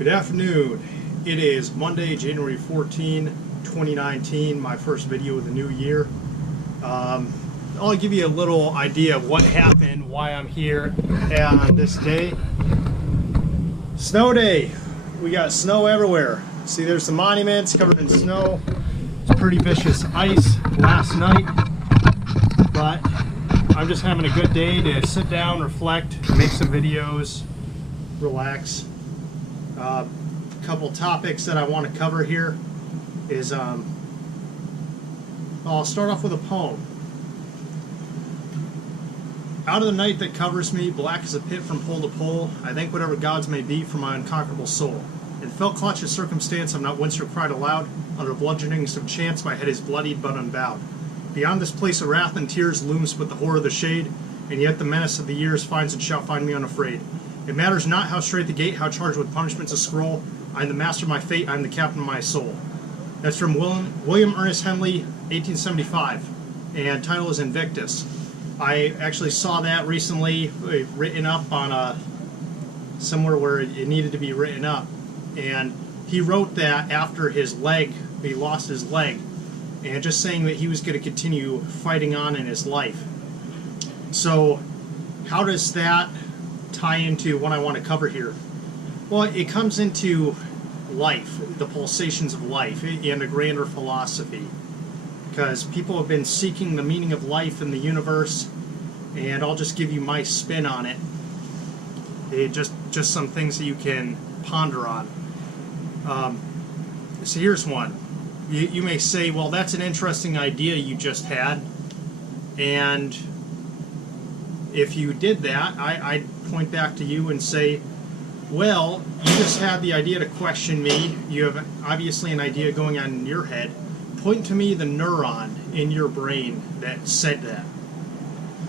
Good afternoon. It is Monday, January 14, 2019, my first video of the new year. I'll give you a little idea of what happened, why I'm here on this day. Snow day. We got snow everywhere. See, there's some monuments covered in snow. It's pretty vicious ice last night, but I'm just having a good day to sit down, reflect, make some videos, relax. A couple topics that I want to cover here is I'll start off with a poem. Out of the night that covers me, black as a pit from pole to pole, I thank whatever gods may be for my unconquerable soul. In fell clutch of circumstance, I'm not winced or cried aloud. Under bludgeonings of chance, my head is bloodied but unbowed. Beyond this place of wrath and tears looms but the horror of the shade, and yet the menace of the years finds and shall find me unafraid. It matters not how straight the gate, how charged with punishments a scroll. I am the master of my fate, I am the captain of my soul. That's from William Ernest Henley, 1875, and title is Invictus. I actually saw that recently written up on somewhere where it needed to be written up. And he wrote that after he lost his leg, and just saying that he was going to continue fighting on in his life. So how does that tie into what I want to cover here? Well, it comes into life, the pulsations of life, and a grander philosophy, because people have been seeking the meaning of life in the universe, and I'll just give you my spin on it. Just some things that you can ponder on. So here's one. You may say, well, that's an interesting idea you just had, and if you did that, I'd point back to you and say, well, you just had the idea to question me. You have obviously an idea going on in your head. Point to me the neuron in your brain that said that.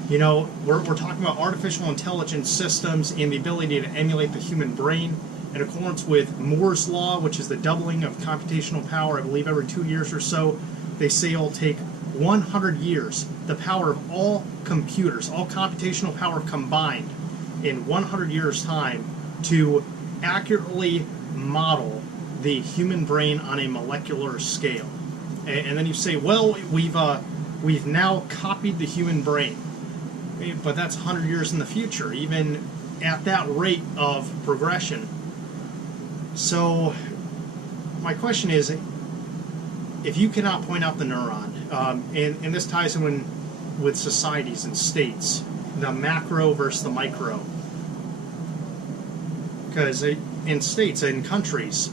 You know, we're talking about artificial intelligence systems and the ability to emulate the human brain in accordance with Moore's law, which is the doubling of computational power, I believe every 2 years or so. They say it'll take 100 years, the power of all computers, all computational power combined in 100 years' time to accurately model the human brain on a molecular scale. And then you say, well, we've now copied the human brain. But that's 100 years in the future, even at that rate of progression. So my question is, if you cannot point out the neuron, and this ties in with societies and states, the macro versus the micro. Because in states, in countries,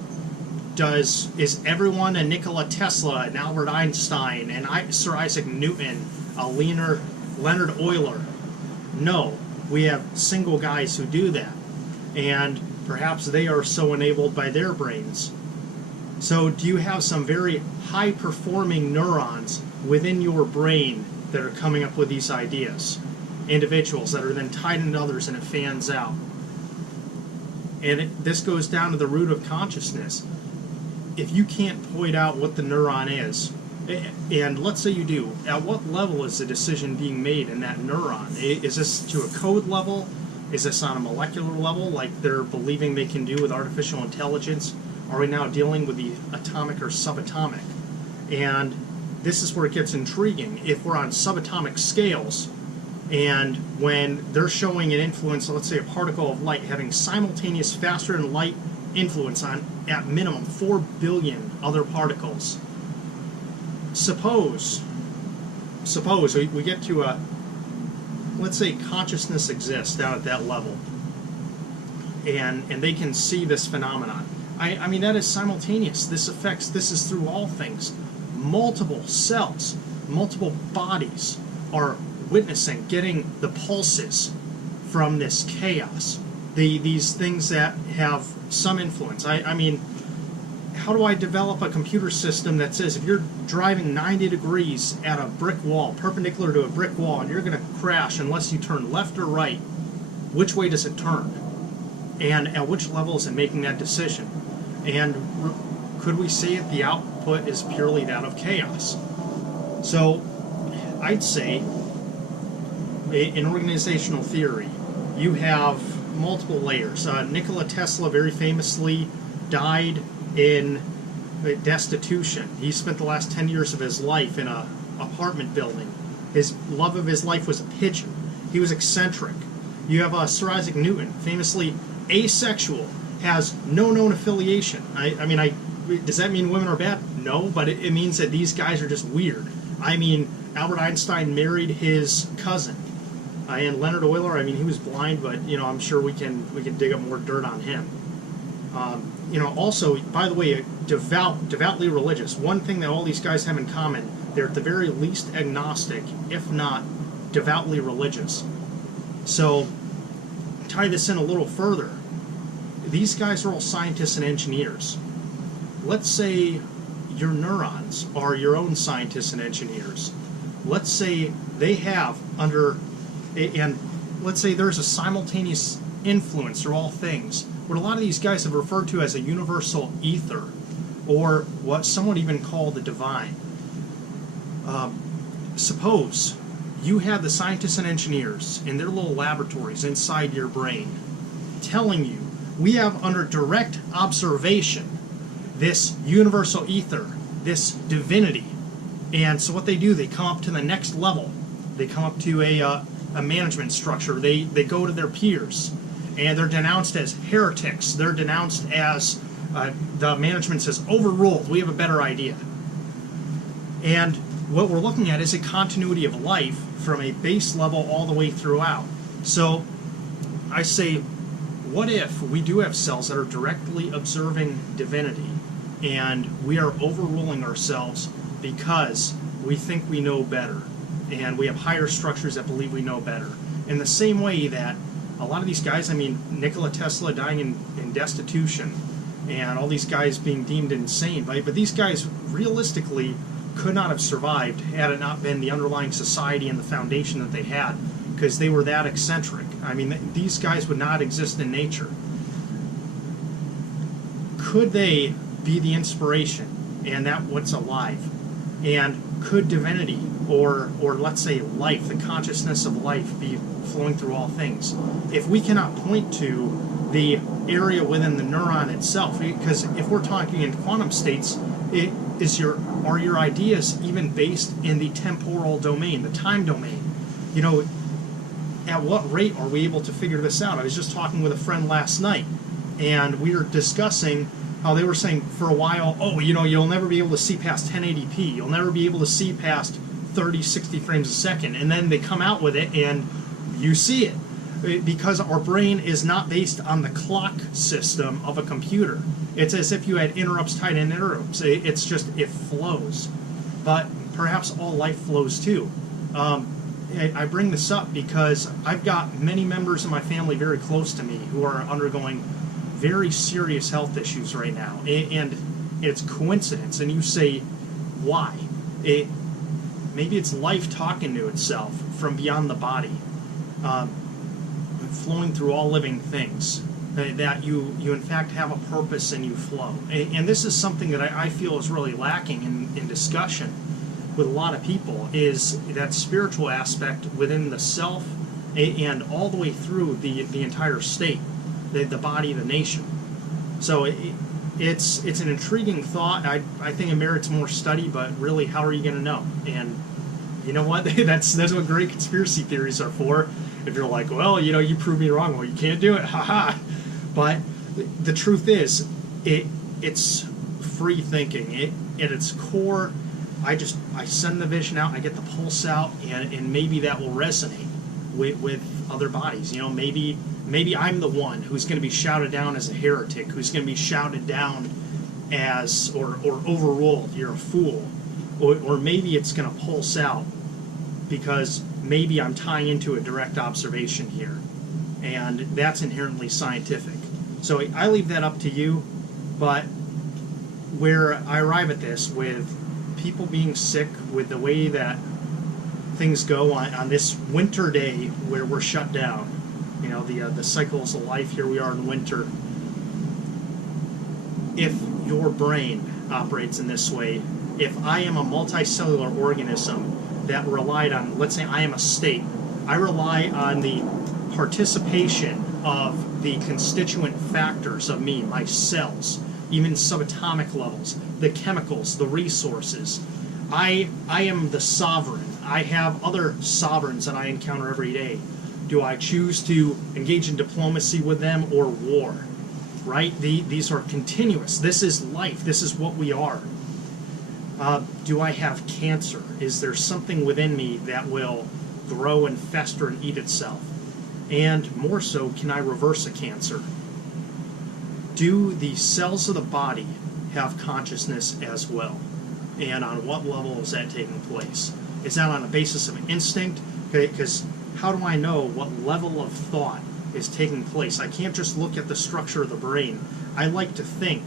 is everyone a Nikola Tesla, an Albert Einstein, and Sir Isaac Newton, a Leonard Euler? No, we have single guys who do that, and perhaps they are so enabled by their brains. So do you have some very high-performing neurons within your brain that are coming up with these ideas? Individuals that are then tied into others and it fans out. And this goes down to the root of consciousness. If you can't point out what the neuron is, and let's say you do, at what level is the decision being made in that neuron? Is this to a code level? Is this on a molecular level, like they're believing they can do with artificial intelligence? Are we now dealing with the atomic or subatomic? And this is where it gets intriguing. If we're on subatomic scales, and when they're showing an influence, let's say a particle of light having simultaneous faster than light influence on, at minimum, 4 billion other particles. Suppose we get to a, let's say consciousness exists down at that level, and they can see this phenomenon. I mean, that is simultaneous. This is through all things. Multiple cells, multiple bodies are witnessing, getting the pulses from this chaos. These things that have some influence. I mean, how do I develop a computer system that says if you're driving 90 degrees at a brick wall, perpendicular to a brick wall, and you're going to crash unless you turn left or right, which way does it turn? And at which level is it making that decision? And could we say that the output is purely that of chaos? So I'd say in organizational theory, you have multiple layers. Nikola Tesla very famously died in destitution. He spent the last 10 years of his life in a apartment building. His love of his life was a pigeon. He was eccentric. You have Sir Isaac Newton, famously asexual, has no known affiliation. Does that mean women are bad? No, but it means that these guys are just weird. I mean, Albert Einstein married his cousin. And Leonard Euler, I mean, he was blind, but, I'm sure we can dig up more dirt on him. Also, by the way, devoutly religious. One thing that all these guys have in common, they're at the very least agnostic, if not devoutly religious. So, tie this in a little further. These guys are all scientists and engineers. Let's say your neurons are your own scientists and engineers. Let's say they have and let's say there's a simultaneous influence through all things, what a lot of these guys have referred to as a universal ether, or what some would even call the divine. Suppose you have the scientists and engineers in their little laboratories inside your brain telling you, we have under direct observation this universal ether, this divinity. And so what they do, they come up to the next level. They come up to a management structure. They go to their peers, and they're denounced as heretics. They're denounced as, the management says, overruled. We have a better idea. And what we're looking at is a continuity of life from a base level all the way throughout. So I say, what if we do have cells that are directly observing divinity, and we are overruling ourselves because we think we know better, and we have higher structures that believe we know better? In the same way that a lot of these guys, Nikola Tesla dying in destitution, and all these guys being deemed insane, but these guys realistically could not have survived had it not been the underlying society and the foundation that they had, because they were that eccentric. These guys would not exist in nature. Could they be the inspiration and that what's alive? And could divinity, or let's say life, the consciousness of life, be flowing through all things? If we cannot point to the area within the neuron itself, because if we're talking in quantum states, are your ideas even based in the temporal domain, the time domain? At what rate are we able to figure this out? I was just talking with a friend last night, and we were discussing how they were saying for a while, you'll never be able to see past 1080p. You'll never be able to see past 30, 60 frames a second. And then they come out with it, and you see it. Because our brain is not based on the clock system of a computer. It's as if you had interrupts tied in interrupts. It's just, it flows. But perhaps all life flows too. I bring this up because I've got many members of my family very close to me who are undergoing very serious health issues right now. And it's coincidence. And you say, why? Maybe it's life talking to itself from beyond the body. Flowing through all living things, that you in fact have a purpose and you flow. And this is something that I feel is really lacking in discussion with a lot of people, is that spiritual aspect within the self and all the way through the entire state, the body, the nation. So it's an intriguing thought. I think it merits more study, but really, how are you going to know? And you know what? That's what great conspiracy theories are for. If you're like, well, you proved me wrong. Well, you can't do it. Haha. But the truth is, it's free thinking. At its core, I send the vision out, I get the pulse out, and maybe that will resonate with other bodies. Maybe I'm the one who's going to be shouted down as a heretic, who's going to be shouted down as, or overruled, you're a fool. Or maybe it's going to pulse out because maybe I'm tying into a direct observation here, and that's inherently scientific. So I leave that up to you, but where I arrive at this, with people being sick, with the way that things go on this winter day where we're shut down, the cycles of life, here we are in winter. If your brain operates in this way, if I am a multicellular organism that relied on, let's say I am a state, I rely on the participation of the constituent factors of me, my cells, even subatomic levels, the chemicals, the resources. I am the sovereign. I have other sovereigns that I encounter every day. Do I choose to engage in diplomacy with them or war? Right? These are continuous. This is life. This is what we are. Do I have cancer? Is there something within me that will grow and fester and eat itself? And more so, can I reverse a cancer? Do the cells of the body have consciousness as well? And on what level is that taking place? Is that on a basis of instinct? Because how do I know what level of thought is taking place? I can't just look at the structure of the brain. I like to think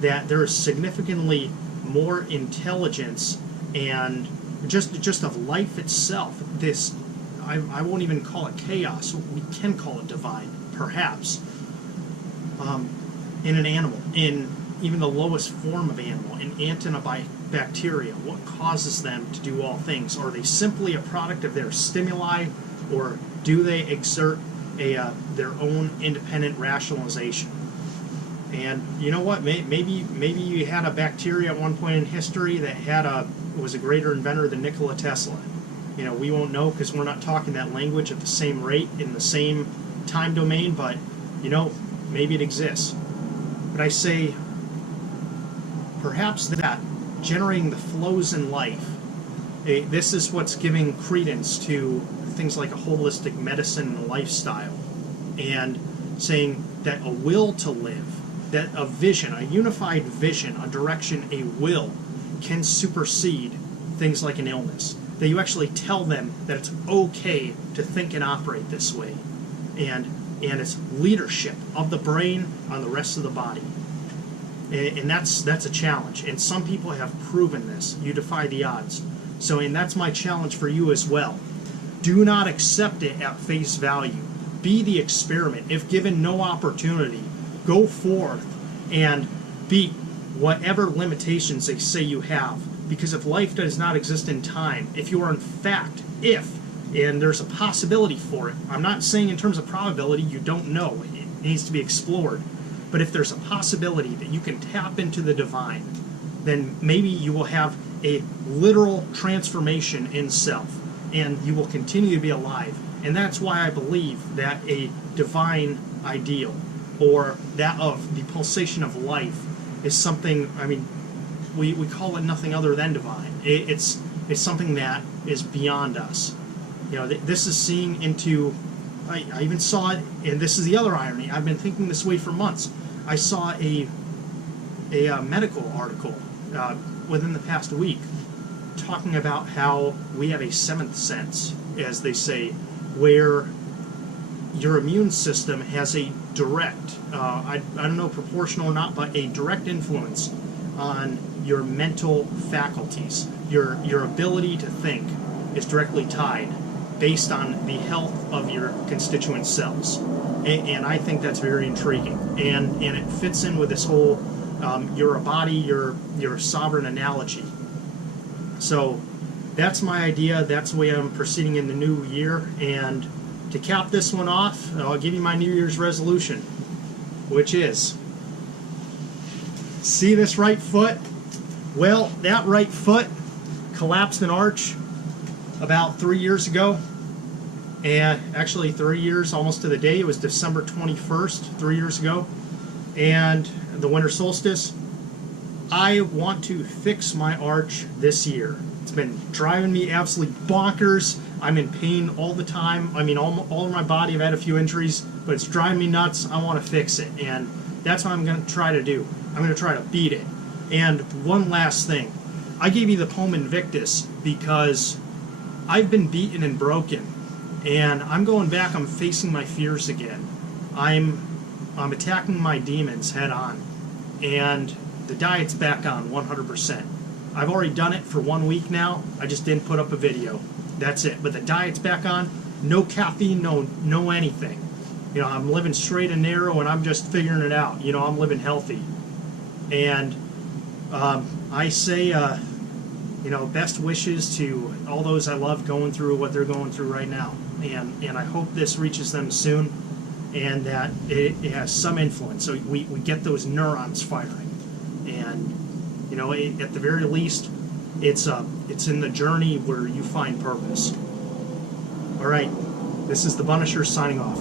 that there is significantly more intelligence and just of life itself. This, I won't even call it chaos. We can call it divine, perhaps. In an animal, in even the lowest form of animal, in ant and a bacteria, what causes them to do all things? Are they simply a product of their stimuli, or do they exert their own independent rationalization? And you know what? Maybe you had a bacteria at one point in history that was a greater inventor than Nikola Tesla. You know, we won't know because we're not talking that language at the same rate in the same time domain. But you know, maybe it exists. But I say, perhaps that generating the flows in life, this is what's giving credence to things like a holistic medicine and lifestyle, and saying that a will to live, that a vision, a unified vision, a direction, a will, can supersede things like an illness. That you actually tell them that it's okay to think and operate this way. And it's leadership of the brain on the rest of the body. And that's a challenge. And some people have proven this. You defy the odds. And that's my challenge for you as well. Do not accept it at face value. Be the experiment. If given no opportunity, go forth and beat whatever limitations they say you have. Because if life does not exist in time, if you are in fact, and there's a possibility for it, I'm not saying in terms of probability, you don't know. It needs to be explored. But if there's a possibility that you can tap into the divine, then maybe you will have a literal transformation in self, and you will continue to be alive. And that's why I believe that a divine ideal, or that of the pulsation of life, is something, I mean, we call it nothing other than divine. It's something that is beyond us. You know, this is seeing into, I even saw it, and this is the other irony, I've been thinking this way for months. I saw a medical article within the past week talking about how we have a seventh sense, as they say, where your immune system has a direct, I don't know proportional or not, but a direct influence on your mental faculties. Your ability to think is directly tied based on the health of your constituent cells. And I think that's very intriguing. And it fits in with this whole you're a body, you're a sovereign analogy. So that's my idea. That's the way I'm proceeding in the new year. And to cap this one off, I'll give you my New Year's resolution, which is, see this right foot? Well, that right foot collapsed an arch about 3 years ago. And actually 3 years, almost to the day. It was December 21st, 3 years ago. And the winter solstice. I want to fix my arch this year. It's been driving me absolutely bonkers. I'm in pain all the time. I mean, all over my body. I've had a few injuries, but it's driving me nuts. I want to fix it. And that's what I'm going to try to do. I'm going to try to beat it. And one last thing. I gave you the poem Invictus because I've been beaten and broken. And I'm going back, I'm facing my fears again. I'm attacking my demons head on. And the diet's back on 100%. I've already done it for 1 week now. I just didn't put up a video. That's it. But the diet's back on. No caffeine, no anything. You know, I'm living straight and narrow, and I'm just figuring it out. You know, I'm living healthy. And I say, you know, best wishes to all those I love going through what they're going through right now. And I hope this reaches them soon, and that it has some influence, so we get those neurons firing. And you know, at the very least, it's in the journey where you find purpose. All right, this is the Punisher signing off.